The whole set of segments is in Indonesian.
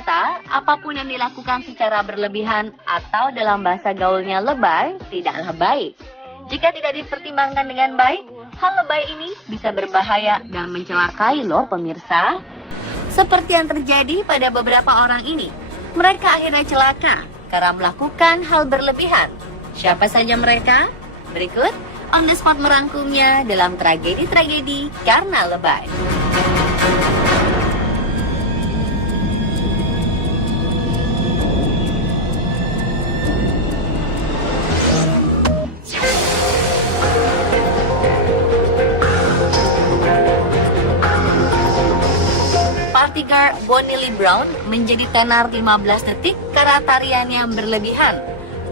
berkata, apapun yang dilakukan secara berlebihan atau dalam bahasa gaulnya lebay, tidaklah baik. Jika tidak dipertimbangkan dengan baik, hal lebay ini bisa berbahaya dan mencelakai loh pemirsa. Seperti yang terjadi pada beberapa orang ini, mereka akhirnya celaka karena melakukan hal berlebihan. Siapa saja mereka? Berikut On The Spot merangkumnya dalam tragedi-tragedi karena lebay. Party girl Bonnie Lee Brown menjadi tenar 15 detik karena tarian yang berlebihan.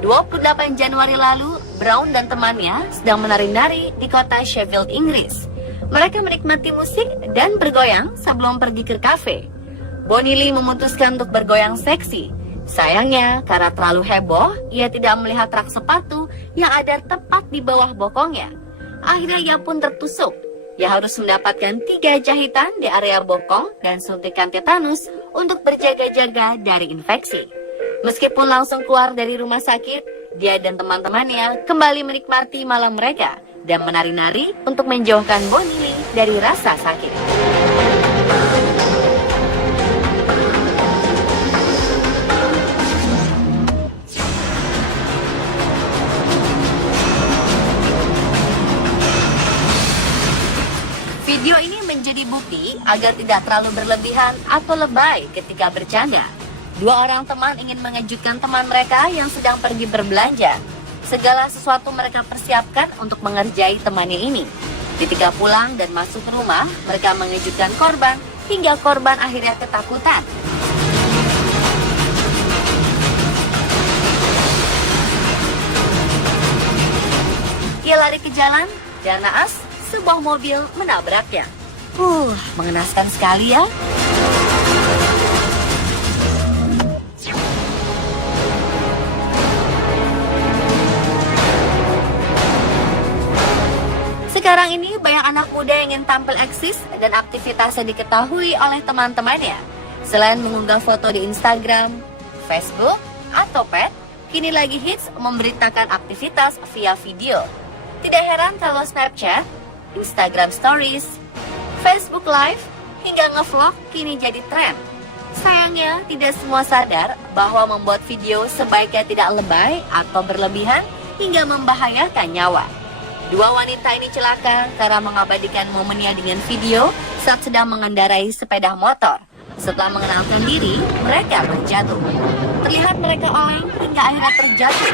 28 Januari lalu, Brown dan temannya sedang menari-nari di kota Sheffield, Inggris. Mereka menikmati musik dan bergoyang sebelum pergi ke kafe. Bonnie Lee memutuskan untuk bergoyang seksi. Sayangnya, karena terlalu heboh, ia tidak melihat rak sepatu yang ada tepat di bawah bokongnya. Akhirnya ia pun tertusuk. Ia harus mendapatkan 3 jahitan di area bokong dan suntikan tetanus untuk berjaga-jaga dari infeksi. Meskipun langsung keluar dari rumah sakit, dia dan teman-temannya kembali menikmati malam mereka dan menari-nari untuk menjauhkan Bonnie Lee dari rasa sakit. Video ini menjadi bukti agar tidak terlalu berlebihan atau lebay ketika bercanda. 2 orang teman ingin mengejutkan teman mereka yang sedang pergi berbelanja. Segala sesuatu mereka persiapkan untuk mengerjai temannya ini. Ketika pulang dan masuk ke rumah, mereka mengejutkan korban hingga korban akhirnya ketakutan. Ia lari ke jalan dan naas sebuah mobil menabraknya. Mengenaskan sekali ya. Sekarang ini banyak anak muda yang ingin tampil eksis dan aktivitasnya diketahui oleh teman-temannya. Selain mengunggah foto di Instagram, Facebook, atau Pet, kini lagi hits memberitakan aktivitas via video. Tidak heran kalau Snapchat, Instagram Stories, Facebook Live, hingga nge-vlog kini jadi tren. Sayangnya, tidak semua sadar bahwa membuat video sebaiknya tidak lebay atau berlebihan hingga membahayakan nyawa. 2 wanita ini celaka karena mengabadikan momennya dengan video saat sedang mengendarai sepeda motor. Setelah mengenalkan diri, mereka terjatuh. Terlihat mereka oleng hingga akhirnya terjatuh.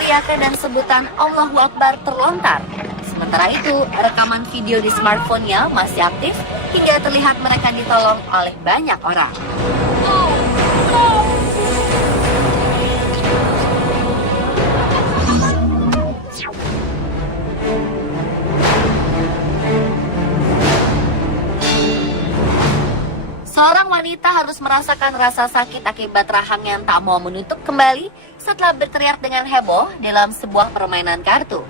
Teriakan dan sebutan Allahu Akbar terlontar. Sementara itu, rekaman video di smartphone-nya masih aktif hingga terlihat mereka ditolong oleh banyak orang. Seorang wanita harus merasakan rasa sakit akibat rahang yang tak mau menutup kembali setelah berteriak dengan heboh dalam sebuah permainan kartu.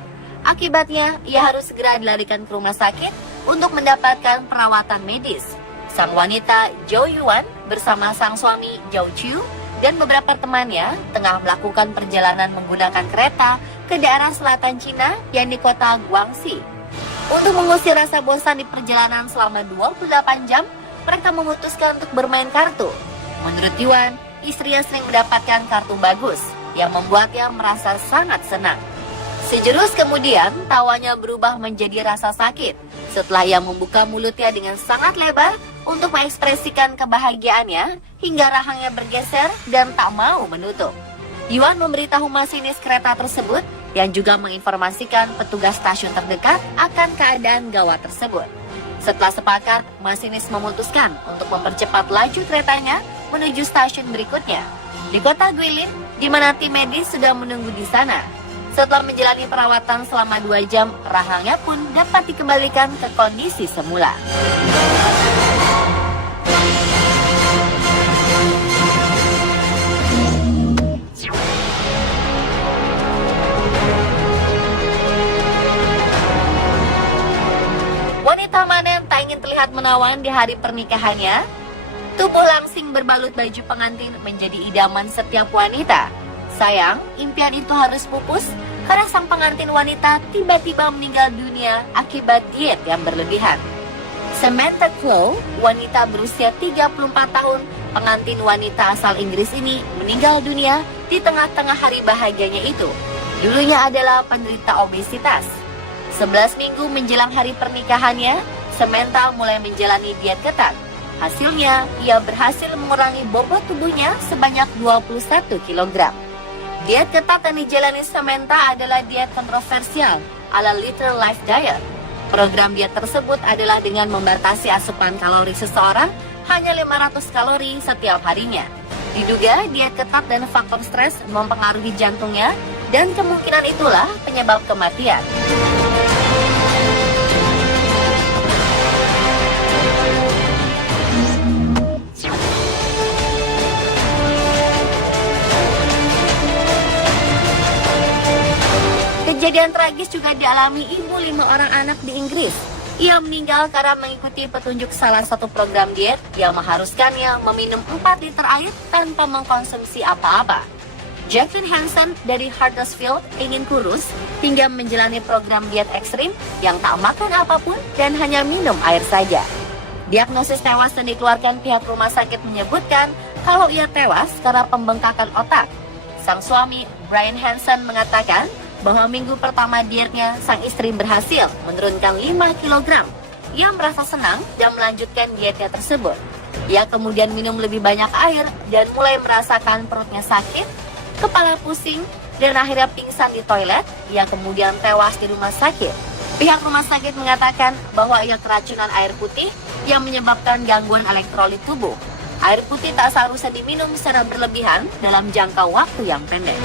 Akibatnya, ia harus segera dilarikan ke rumah sakit untuk mendapatkan perawatan medis. Sang wanita, Jo Yuan, bersama sang suami, Zhou Chu, dan beberapa temannya tengah melakukan perjalanan menggunakan kereta ke daerah selatan Cina yang di kota Guangxi. Untuk mengusir rasa bosan di perjalanan selama 28 jam, mereka memutuskan untuk bermain kartu. Menurut Yuan, istrinya sering mendapatkan kartu bagus yang membuatnya merasa sangat senang. Sejurus kemudian, tawanya berubah menjadi rasa sakit setelah ia membuka mulutnya dengan sangat lebar untuk mengekspresikan kebahagiaannya hingga rahangnya bergeser dan tak mau menutup. Yuan memberitahu masinis kereta tersebut yang juga menginformasikan petugas stasiun terdekat akan keadaan gawat tersebut. Setelah sepakat, masinis memutuskan untuk mempercepat laju keretanya menuju stasiun berikutnya di kota Guilin, di mana tim medis sudah menunggu di sana. Setelah menjalani perawatan selama 2 jam, rahangnya pun dapat dikembalikan ke kondisi semula. Wanita mana yang tak ingin terlihat menawan di hari pernikahannya? Tubuh langsing berbalut baju pengantin menjadi idaman setiap wanita. Sayang, impian itu harus pupus karena sang pengantin wanita tiba-tiba meninggal dunia akibat diet yang berlebihan. Samantha Chloe, wanita berusia 34 tahun, pengantin wanita asal Inggris ini meninggal dunia di tengah-tengah hari bahagianya itu. Dulunya adalah penderita obesitas. 11 minggu menjelang hari pernikahannya, Samantha mulai menjalani diet ketat. Hasilnya, ia berhasil mengurangi bobot tubuhnya sebanyak 21 kg. Diet ketat yang dijalani Samantha adalah diet kontroversial ala Little Life Diet. Program diet tersebut adalah dengan membatasi asupan kalori seseorang hanya 500 kalori setiap harinya. Diduga diet ketat dan faktor stres mempengaruhi jantungnya dan kemungkinan itulah penyebab kematian. Kejadian tragis juga dialami ibu 5 orang anak di Inggris. Ia meninggal karena mengikuti petunjuk salah satu program diet yang mengharuskannya meminum 4 liter air tanpa mengkonsumsi apa-apa. Jacqueline Hansen dari Huddersfield ingin kurus hingga menjalani program diet ekstrim yang tak makan apapun dan hanya minum air saja. Diagnosis tewas yang dikeluarkan pihak rumah sakit menyebutkan kalau ia tewas karena pembengkakan otak. Sang suami, Brian Hansen, mengatakan bahwa minggu pertama dietnya, sang istri berhasil menurunkan 5 kg. Ia merasa senang dan melanjutkan dietnya tersebut. Ia kemudian minum lebih banyak air dan mulai merasakan perutnya sakit, kepala pusing, dan akhirnya pingsan di toilet. Ia kemudian tewas di rumah sakit. Pihak rumah sakit mengatakan bahwa ia keracunan air putih yang menyebabkan gangguan elektrolit tubuh. Air putih tak seharusnya diminum secara berlebihan dalam jangka waktu yang pendek.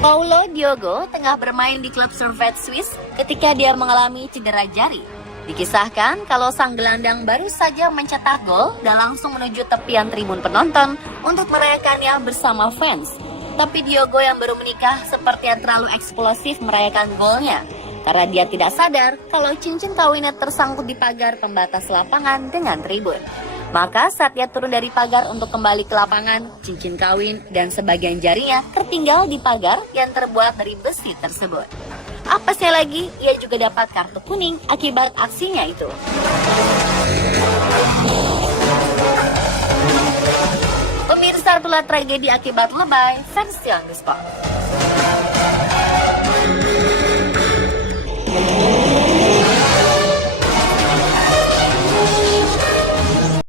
Paulo Diogo tengah bermain di klub Servette Swiss ketika dia mengalami cedera jari. Dikisahkan kalau sang gelandang baru saja mencetak gol dan langsung menuju tepian tribun penonton untuk merayakannya bersama fans. Tapi Diogo yang baru menikah sepertinya terlalu eksplosif merayakan golnya karena dia tidak sadar kalau cincin kawinnya tersangkut di pagar pembatas lapangan dengan tribun. Maka saat dia turun dari pagar untuk kembali ke lapangan, cincin kawin dan sebagian jarinya tertinggal di pagar yang terbuat dari besi tersebut. Apesnya lagi, ia juga dapat kartu kuning akibat aksinya itu. Pemirsa, itulah tragedi akibat lebay versi Young Sport.